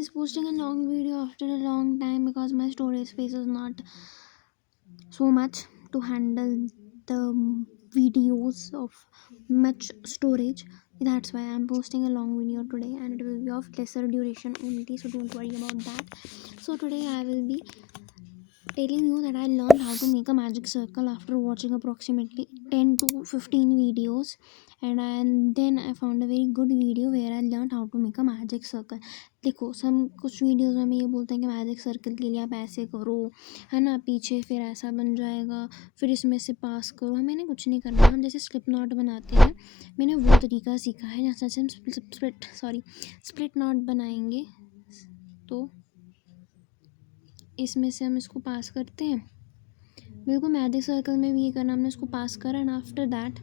guys, posting a long video after a long time because my storage space is not so much to handle the videos of much storage. That's why I'm posting a long video today, and it will be of lesser duration only, so don't worry about that. So today I will be telling you that I learned how to make a magic circle after watching approximately 10 to 15 videos, and then I found a very good video where I learned how to make a magic circle. देखो कुछ videos में ये बोलते हैं कि magic circle के लिए आप ऐसे करो, है ना, पीछे फिर ऐसा बन जाएगा, फिर इसमें से पास करो. मैंने कुछ नहीं करना. हम जैसे स्लिप नॉट बनाते हैं, मैंने वो तरीका सीखा है जहाँ से हम स्प्लिट नॉट बनाएंगे. तो इसमें से हम इसको पास करते हैं. बिल्कुल मैजिक सर्कल में भी ये करना, हमने इसको पास करा एंड आफ्टर दैट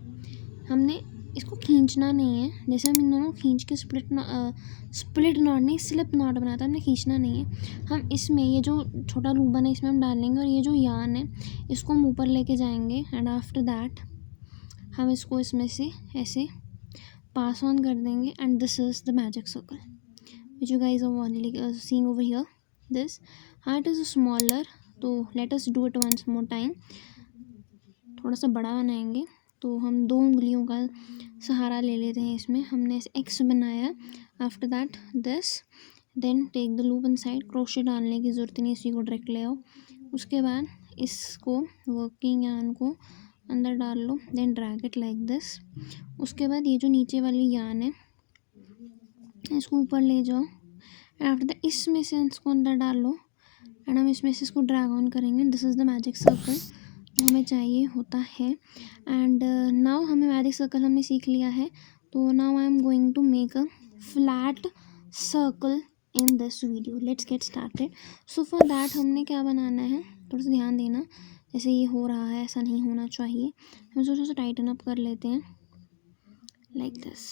हमने इसको खींचना नहीं है. जैसे हम इन दोनों खींच के स्प्लिट नॉट नहीं, स्लिप नॉट बनाता है, हमने खींचना नहीं है. हम इसमें ये जो छोटा लूप बना है इसमें हम डाल लेंगे और ये जो यान है इसको हम ऊपर लेके जाएंगे एंड आफ्टर दैट हम इसको इसमें से ऐसे पास ऑन कर देंगे and this is the magic circle which you guys are already seeing over here. This heart is smaller, तो let us do it once more time. थोड़ा सा बड़ा बनाएंगे तो हम 2 उंगलियों का सहारा ले लेते हैं. इसमें हमने एक्स बनाया. After that this, then take the loop inside. Crochet डालने की ज़रूरत नहीं, इसी को डायरेक्ट ले आओ. उसके बाद इसको वर्किंग यान को अंदर डाल लो, then drag it like this. उसके बाद ये जो नीचे वाली यान है इसको ऊपर ले जाओ. आफ्टर दैट इसमें से इसको अंदर डाल लो एंड हम इसमें से इसको ड्रैग ऑन करेंगे. This is the magic circle जो हमें चाहिए होता है. एंड नाउ हमें मैजिक सर्कल हमने सीख लिया है. तो now I am going to make a flat circle in this video. Let's get started. So for that हमने क्या बनाना है, थोड़ा सा ध्यान देना. जैसे ये हो रहा है ऐसा नहीं होना चाहिए. हम थोड़ा सा टाइटन अप कर लेते हैं लाइक दिस,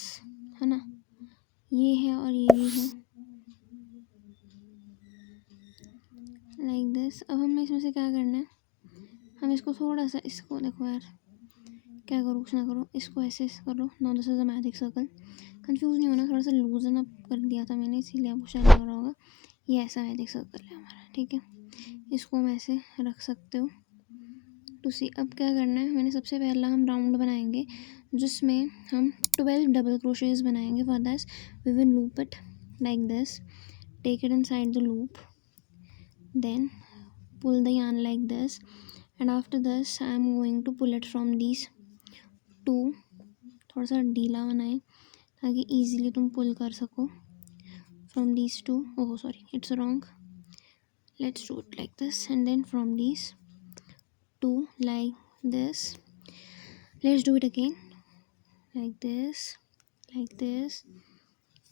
है ना. ये है और ये भी है लाइक दिस. अब हमें इसमें से क्या करना है, हम इसको थोड़ा सा, इसको देखो यार क्या करो, कुछ ना करो, इसको ऐसे कर लो. Now this is a magic circle. Confuse नहीं होना, थोड़ा सा लूजन अप कर दिया था मैंने, इसीलिए आपको शायद लग रहा होगा. ये ऐसा मैजिक सर्कल है हमारा, ठीक है. इसको हम ऐसे रख सकते हो टू सी. अब क्या करना है, मैंने सबसे पहला हम राउंड बनाएंगे जिसमें हम 12 डबल क्रोशेज बनाएंगे. For that we will loop it like this, take it inside the loop, then pull the yarn like this, and after this I am going to pull it from these two. थोड़ा सा ढीला बनाएं ताकि easily तुम pull कर सको from these two. Oh sorry, it's wrong. Let's do it like this, and then from these two like this. Let's do it again like this, like this,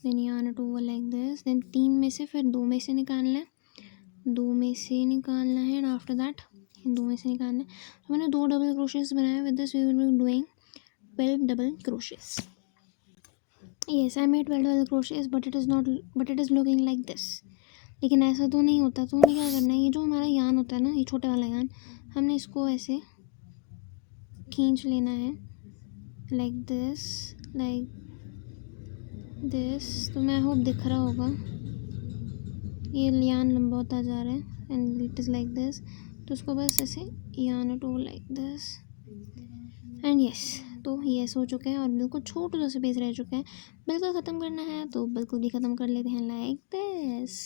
then yarn it over like this. then 3 में से फिर 2 में से निकालना है, 2 में से निकालना है एंड आफ्टर दैट 2 में से निकालना है. तो मैंने 2 डबल क्रोशेस बनाए. With this we will be doing 12 double crochets. Yes I made 12 double crochets but it is looking like this. लेकिन ऐसा तो नहीं होता. तो हमें क्या करना है, ये जो हमारा यान होता है ना, ये छोटे वाला यान, हमने इसको ऐसे खींच लेना है लाइक दिस. तो मैं होप दिख रहा होगा, ये यान लंबा होता जा रहा है and it is like this. तो उसको बस ऐसे यान it over like this and yes. तो यस हो चुका है और बिल्कुल छोटा सा स्पेस रह चुका है. बिल्कुल ख़त्म करना है तो बिल्कुल भी ख़त्म कर लेते हैं लाइक दिस.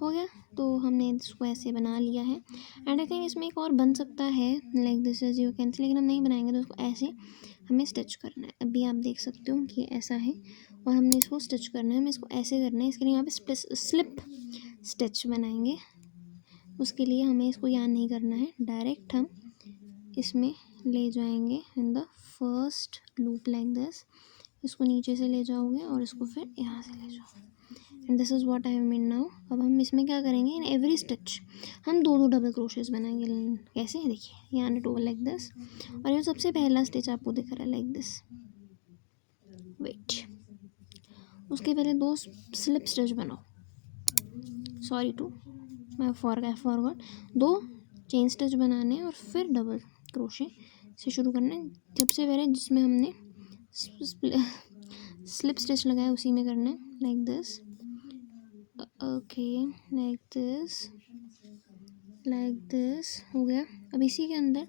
हो गया. तो हमने इसको ऐसे बना लिया है एंड आई थिंक इसमें एक और बन सकता है like this as you can see, लेकिन हम नहीं बनाएंगे. तो उसको ऐसे हमें स्टिच करना है. अभी आप देख सकते हो कि ऐसा है और हमने इसको स्टिच करना है. हमें इसको ऐसे करना है. इसके लिए यहाँ पे स्लिप स्टिच बनाएंगे. उसके लिए हमें इसको याद नहीं करना है, डायरेक्ट हम इसमें ले जाएंगे in the first loop like this. इसको नीचे से ले जाओगे और इसको फिर यहाँ से ले जाओगे and this is what I have made now. अब हम इसमें क्या करेंगे, इन एवरी स्टिच हम 2 डबल क्रोशेस बनाएंगे. कैसे, देखिए, यान इट ओवर लाइक दिस. और ये सबसे पहला स्टिच आपको दिख रहा है लाइक दिस. वेट, उसके पहले 2 स्लिप स्टिच बनाओ. सॉरी टू मैं फॉरगॉट. 2 चेन स्टिच बनाने और फिर डबल क्रोशे से शुरू करना है. सबसे पहले जिसमें हमने स्लिप स्टिच लगाया उसी में करना है like this. Okay, like this हो गया। अब इसी के अंदर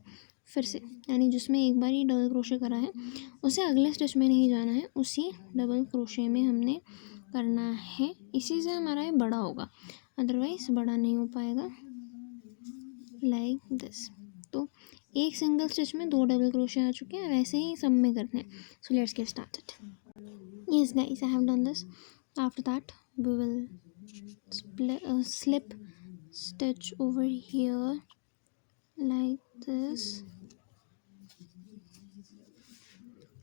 फिर से, यानी जिसमें एक बार ही डबल क्रोशे करा है उसे अगले स्टिच में नहीं जाना है, उसी डबल क्रोशे में हमने करना है। इसी से हमारा ये बड़ा होगा, अदरवाइज बड़ा नहीं हो पाएगा। Like this. तो एक सिंगल स्टिच में 2 डबल क्रोशे आ चुके हैं, वैसे ही सब में करने हैं। So let's get started. Yes guys, I have done this. After that we will slip stitch over here like this,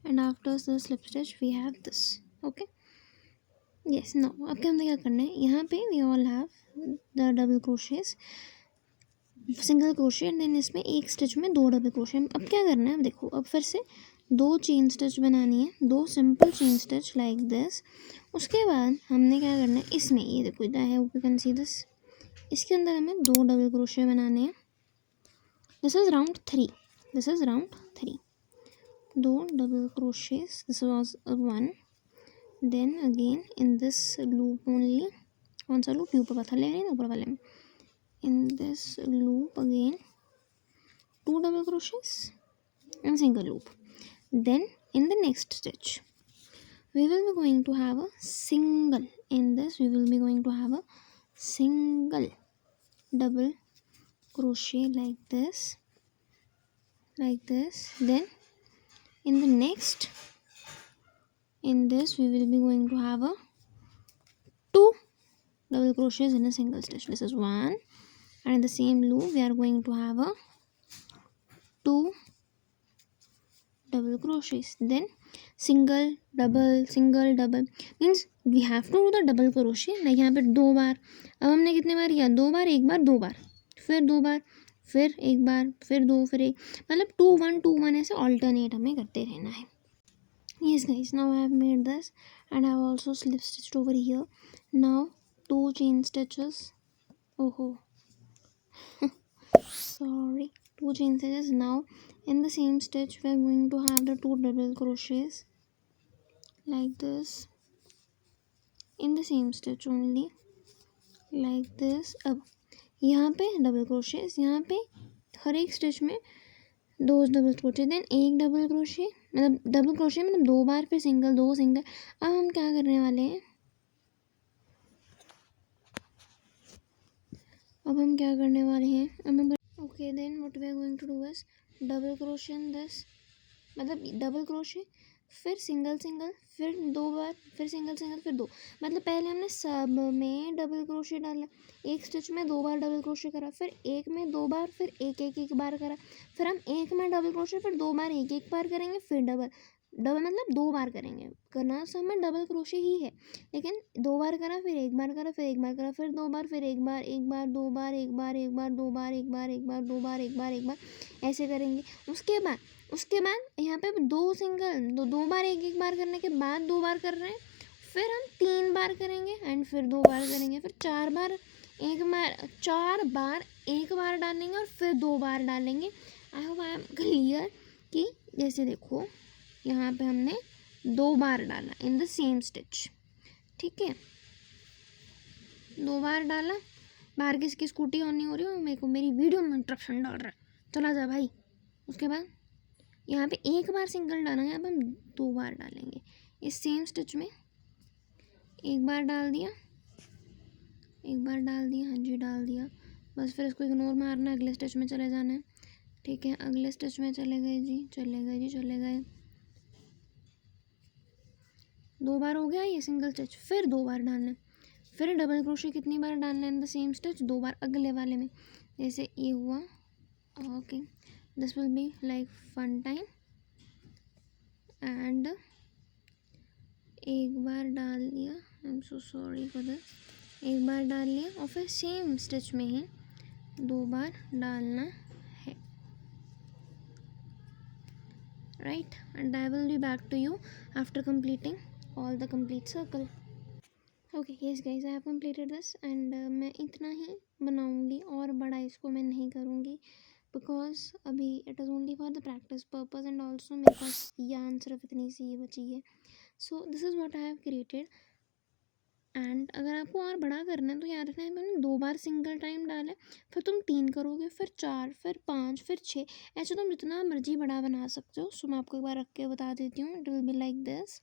and after the slip stitch we have this. Okay, yes. Now अब क्या हमने क्या करना है, यहाँ पे we all have the double crochets, single crochet, and then इसमें एक स्टिच में 2 डबल क्रोशे। अब क्या करना है, अब देखो, अब फिर से 2 चेन स्टिच बनानी है, 2 simple chain stitch like this. उसके बाद हमने क्या करना है, इसमें ये देखो, इधर है, यू कैन सी दिस, इसके अंदर हमें 2 डबल क्रोशे बनाने हैं। This is round 3, this is round 3, 2 double crochets, this was 1, then again in this loop only, कौन सा लूप, ऊपर वाले में, ऊपर वाले में, in this loop again 2 double crochets and single loop. Then in the next stitch we will be going to have a single, in this we will be going to have a single double crochet like this, then in the next, in this we will be going to have a 2 double crochets in a single stitch. This is 1, and in the same loop we are going to have a 2 double crochets, then single double, means we have to do the double crochet like यहाँ पे 2 बार। अब हमने कितने बार किया, 2 बार, 1 बार, 2 बार, फिर 2 बार, फिर 1 बार, फिर 2, फिर 1, मतलब 2 1 2 1 ऐसे ऑल्टरनेट हमें करते रहना है। Yes guys, now I have made this and I have also slip stitched over here. Now 2 chain stitches, oh sorry, 2 chain stitches. Now in the same stitch we are going to have the 2 double crochets like this, in the same stitch only like this. अब यहाँ पे double crochets, यहाँ पे हर एक stitch में 2 double crochet, then एक double crochet, मतलब double crochet मतलब 2 बार, फिर सिंगल, 2 सिंगल। अब हम क्या करने वाले हैं, अब हम क्या करने वाले हैं, अब हम okay, then what we are going to do is double crochet in this, मतलब डबल क्रोशे, फिर सिंगल सिंगल, फिर 2 बार, फिर सिंगल सिंगल, फिर 2, मतलब पहले हमने सब में डबल क्रोशे डाला, एक स्टिच में 2 बार डबल क्रोशे करा, फिर एक में 2 बार, फिर एक बार करा, फिर हम एक में डबल क्रोशे, फिर 2 बार एक बार करेंगे, फिर डबल मतलब 2 बार करेंगे, करना सब में डबल क्रोशे ही है, लेकिन 2 बार करा, फिर एक बार करा, फिर एक बार करा, फिर 2 बार, फिर एक बार, 2 बार, एक बार, 2 बार, 2 बार, 1 बार, ऐसे करेंगे। उसके बाद यहाँ पे 2 सिंगल, 2 बार एक बार करने के बाद 2 बार कर रहे हैं, फिर हम 3 बार करेंगे, एंड फिर 2 बार करेंगे, फिर 4 बार 1 बार डालेंगे, और फिर 2 बार डालेंगे। I hope I am clear कि जैसे देखो यहाँ पे हमने 2 बार डाला इन द सेम स्टिच, ठीक है, 2 बार डाला, बाहर किसकी स्कूटी ऑन नहीं हो रही हो, मेरे को मेरी वीडियो में इंटरप्शन डाल रहा है, चला जा भाई। उसके बाद यहाँ पे 1 बार सिंगल डाला, यहाँ पे हम 2 बार डालेंगे इस सेम स्टिच में, 1 बार डाल दिया, हाँ जी डाल दिया, बस फिर इसको इग्नोर मारना, अगले स्टिच में चले जाना है, ठीक है, अगले स्टिच में चले गए जी, चले गए, 2 बार हो गया ये सिंगल स्टिच, फिर 2 बार डालना है, फिर डबल क्रोशे कितनी बार डालना है इन द सेम स्टिच, 2 बार अगले वाले में, जैसे ये हुआ। Okay, this will be like fun time, and एक बार डाल दिया, I am so sorry for this, एक बार डाल लिया, और फिर सेम स्टिच में ही 2 बार डालना है, right, and I will be back to you after completing all the complete circle. Okay yes guys, I have completed this, and मैं इतना ही बनाऊंगी, और बड़ा इसको मैं नहीं करूँगी, बिकॉज अभी it is only for the practice purpose, and also मेरे पास यान सिर्फ इतनी सी ही बची है। सो this is what I have created, and अगर आपको और बड़ा करना है तो याद रखना है मैंने 2 बार सिंगल टाइम डाला है, फिर तुम 3 करोगे, फिर 4, फिर 5, फिर 6, ऐसे तुम जितना मर्जी बड़ा बना सकते हो। सो मैं आपको एक बार रख के बता देती हूँ, it will be like this.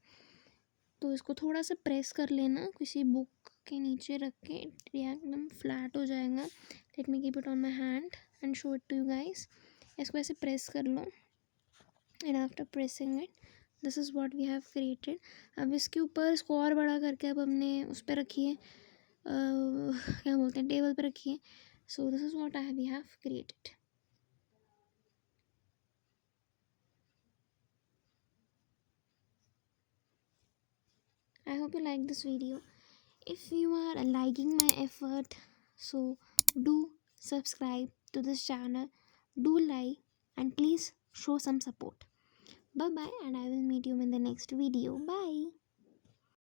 तो इसको थोड़ा सा प्रेस कर लेना किसी बुक के नीचे रख के, ये एकदम फ्लैट हो जाएगा। Let me keep it on my hand and show it to you guys. इसको ऐसे प्रेस कर लो and after pressing it this is what we have created. अब इसके ऊपर इसको और बड़ा करके अब हमने उस पर रखिए, क्या बोलते हैं, टेबल पर रखिए। So this is what we have created. I hope you like this video. If you are liking my effort, so do subscribe to this channel, do like, and please show some support. Bye bye, and I will meet you in the next video. Bye.